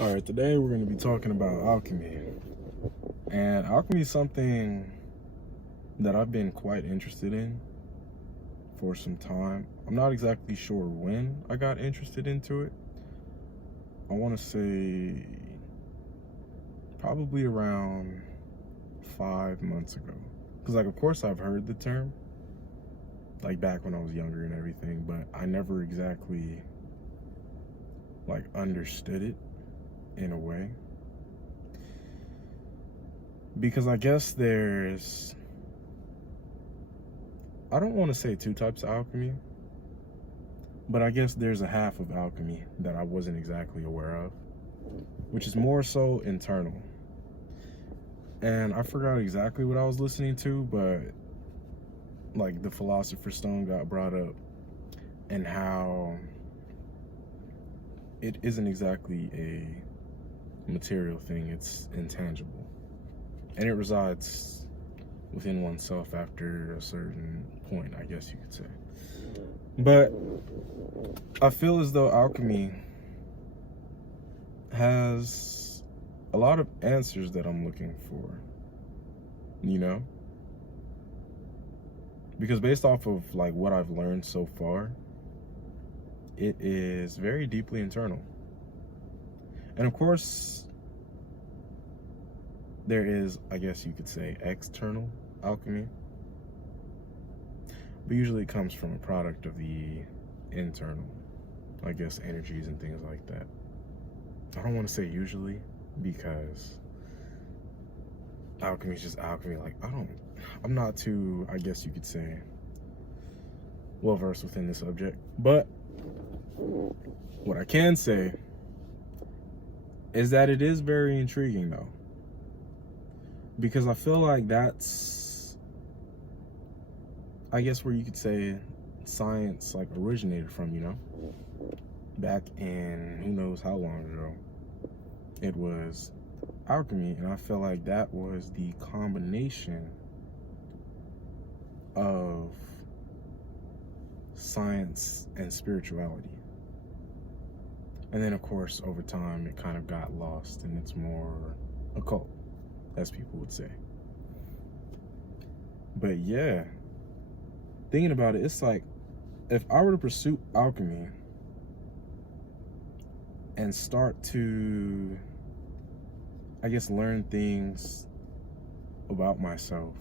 All right, today we're going to be talking about alchemy. And alchemy is something that I've been quite interested in for some time. I'm not exactly sure when I got interested into it. I want to say probably around 5 months ago. Because, of course, I've heard the term, back when I was younger and everything, but I never exactly, understood it in a way. Because I guess I don't want to say two types of alchemy, but I guess there's a half of alchemy that I wasn't exactly aware of, which is more so internal. And I forgot exactly what I was listening to, but the Philosopher's Stone got brought up and how it isn't exactly a material thing, it's intangible. And it resides within oneself after a certain point, I guess you could say. But I feel as though alchemy has a lot of answers that I'm looking for, Because based off of what I've learned so far, it is very deeply internal. And of course, there is, I guess you could say, external alchemy. But usually it comes from a product of the internal, I guess, energies and things like that. I don't want to say usually, because alchemy is just alchemy. I'm not too, I guess you could say, well versed within this subject. But what I can say is that it is very intriguing, though. Because I feel like that's, I guess, where you could say science originated from, Back in who knows how long ago. It was alchemy, and I feel like that was the combination of science and spirituality. And then, of course, over time, it kind of got lost, and it's more occult, as people would say. But yeah, thinking about it, it's like, if I were to pursue alchemy and start to, I guess, learn things about myself,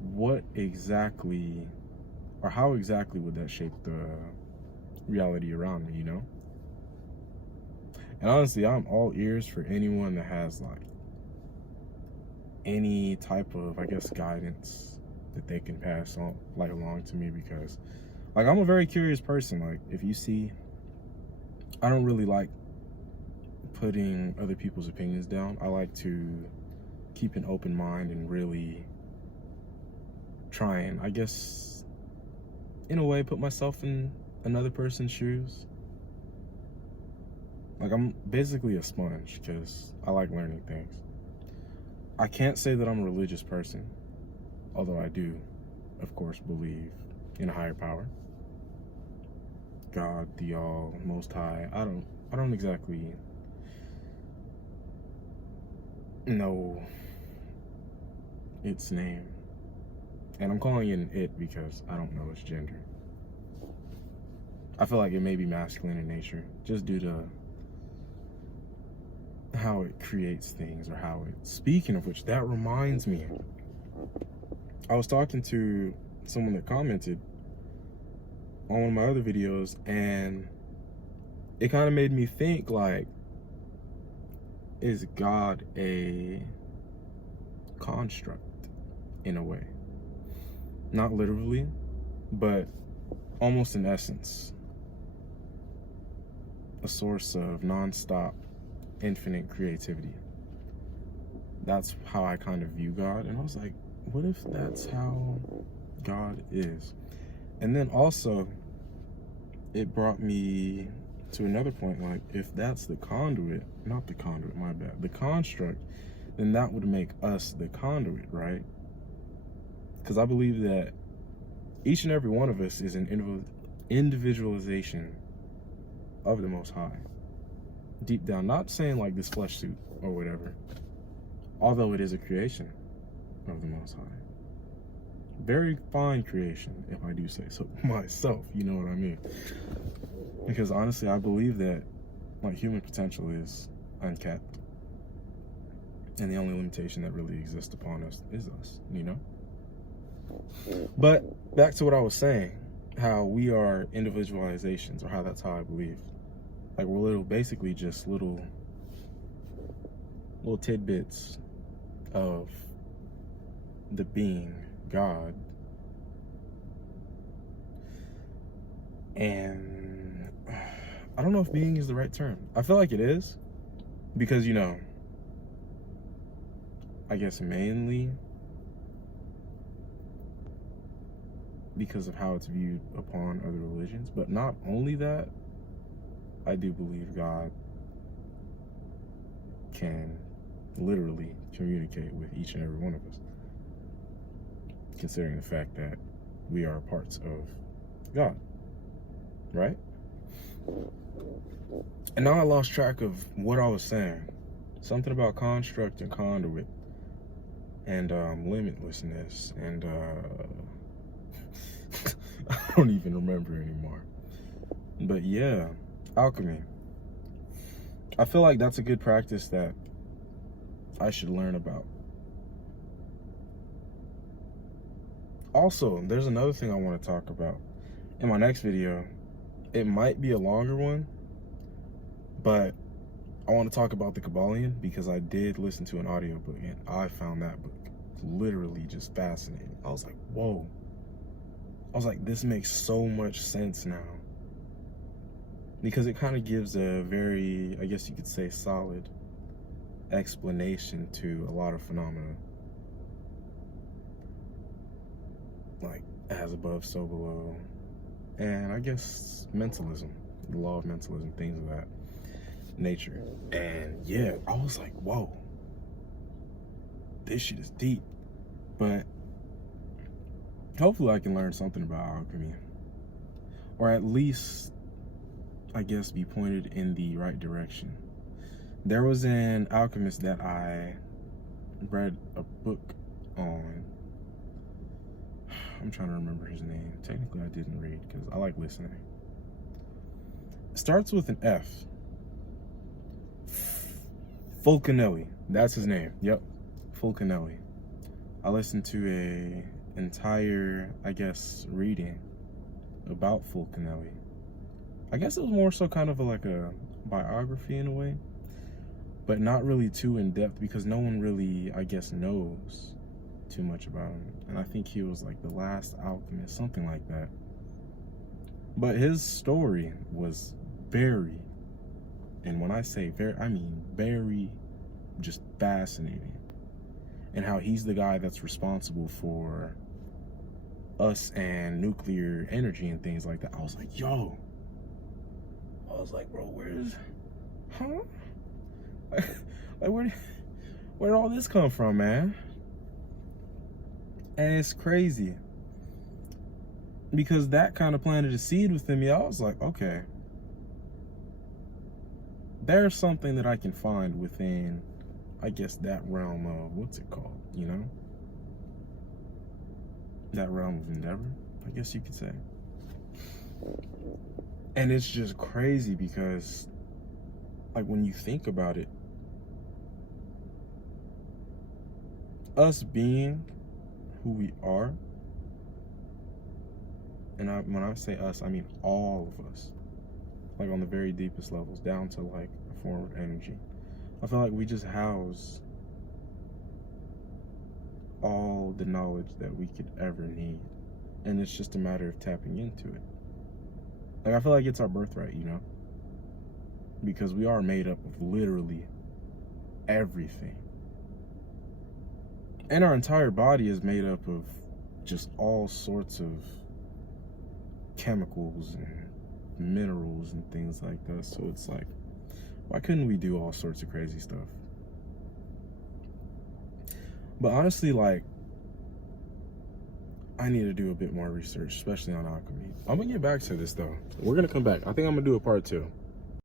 what exactly, or how exactly would that shape the reality around me, And honestly, I'm all ears for anyone that has any type of, I guess, guidance that they can pass on along to me, because I'm a very curious person. If you see, I don't really like putting other people's opinions down. I like to keep an open mind and really try and, I guess, in a way, put myself in another person's shoes. I'm basically a sponge, because I like learning things. I can't say that I'm a religious person, although I do, of course, believe in a higher power. God, the All Most High. I don't exactly know its name. And I'm calling it an it because I don't know its gender. I feel like it may be masculine in nature, just due to how it creates things, or how it, speaking of which, that reminds me, I was talking to someone that commented on one of my other videos, and it kind of made me think, is God a construct in a way? Not literally, but almost in essence. A source of non-stop, infinite creativity. That's how I kind of view God. And I was like, what if that's how God is? And then also, it brought me to another point, if that's the conduit, not the conduit, my bad, the construct, then that would make us the conduit, right? Because I believe that each and every one of us is an individualization of the Most High. Deep down, not saying like this flesh suit or whatever, although it is a creation of the Most High. Very fine creation, if I do say so myself, you know what I mean? Because honestly, I believe that like human potential is uncapped. And the only limitation that really exists upon us is us, you know? But back to what I was saying, how we are individualizations, or how that's how I believe. Like we're basically just little tidbits of the being God. And I don't know if being is the right term. I feel like it is, because, you know, I guess mainly because of how it's viewed upon other religions. But not only that, I do believe God can literally communicate with each and every one of us, considering the fact that we are parts of God, right? And now I lost track of what I was saying. Something about construct and conduit and limitlessness, and I don't even remember anymore. But yeah, alchemy. I feel like that's a good practice that I should learn about. Also, there's another thing I want to talk about in my next video. It might be a longer one, but I want to talk about the Kabbalion, because I did listen to an audiobook and I found that book literally just fascinating. I was like, whoa. I was like, this makes so much sense now. Because it kind of gives a very, I guess you could say, solid explanation to a lot of phenomena. Like, as above, so below. And I guess mentalism, the law of mentalism, things of that nature. And yeah, I was like, whoa, this shit is deep. But hopefully I can learn something about alchemy, or at least, I guess, be pointed in the right direction. There was an alchemist that I read a book on. I'm trying to remember his name. Technically, I didn't read because I like listening. It starts with an F. Fulcanelli. That's his name. Yep. Fulcanelli. I listened to a entire, I guess, reading about Fulcanelli. I guess it was more so kind of like a biography in a way, but not really too in depth, because no one really, I guess, knows too much about him. And I think he was like the last alchemist, something like that. But his story was very, and when I say very, I mean very, just fascinating. And how he's the guy that's responsible for us and nuclear energy and things like that. I was like, yo. I was like, bro, where's, huh? Like, where'd all this come from, man? And it's crazy, because that kind of planted a seed within me. I was like, okay, there's something that I can find within, I guess, that realm of, what's it called, you know? That realm of endeavor, I guess you could say. And it's just crazy because, like, when you think about it, us being who we are, and when I say us, I mean all of us, like on the very deepest levels, down to like a form of energy. I feel like we just house all the knowledge that we could ever need, and it's just a matter of tapping into it. Like, I feel like it's our birthright, you know, because we are made up of literally everything. And our entire body is made up of just all sorts of chemicals and minerals and things like that. So it's like, why couldn't we do all sorts of crazy stuff? But honestly, like, I need to do a bit more research, especially on alchemy. I'm gonna get back to this though. We're gonna come back. I think I'm gonna do a part 2.